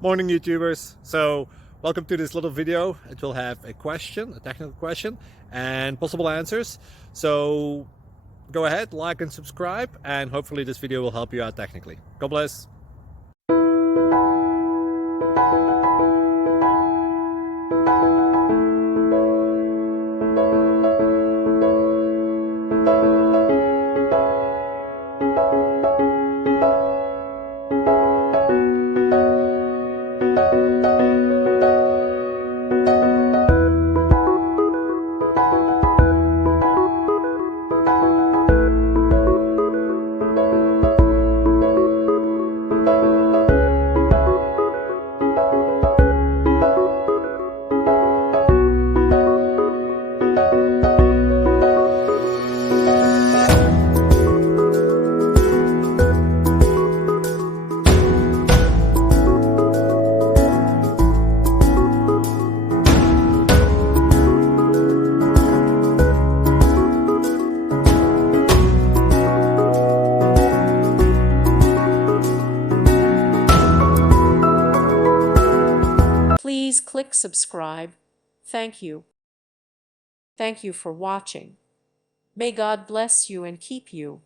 Morning YouTubers. So welcome to this little video. It will have a question, a technical question, and possible answers. So go ahead, like and subscribe, and hopefully this video will help you out technically. God bless. Please click subscribe. Thank you. Thank you for watching. May God bless you and keep you.